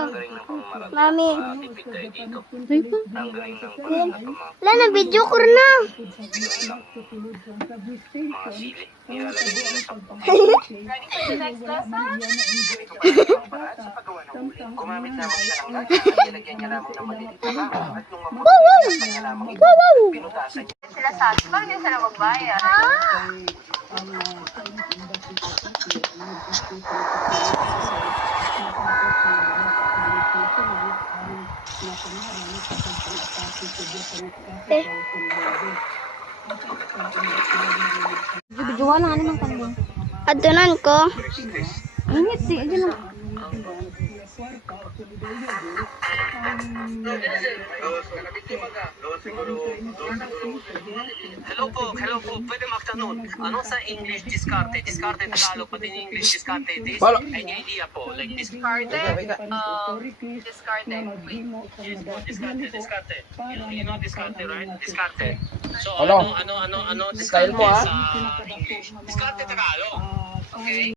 Ang galing ng pamamaraan. Mami. Tipid tayo dito. Ay pa. Ang galing ng pamamaraan. Wala na, video ko na. Mga sili. Nilalagay nila sa Ready for the next lesson? Gumamit lamang siya ng lahat at nilagyan niya lamang ng maliliit na bawang at nung mabuti sa kanya lamang ito, pinutasan niya. Sila sa akin. Bakit sila magbayad? Video na naman kami. Adunan ko. Init di aja na. Hello po, pwede mag-tanong. Ano sa English diskarte? Diskarte Tagalog, pati in English diskarte. This, any idea po? Like Discarded. Discarded. Wait. Yes po, diskarte. You know diskarte, right? Diskarte. So, ano, Style mo, diskarte sa English? Diskarte Tagalog. Okay?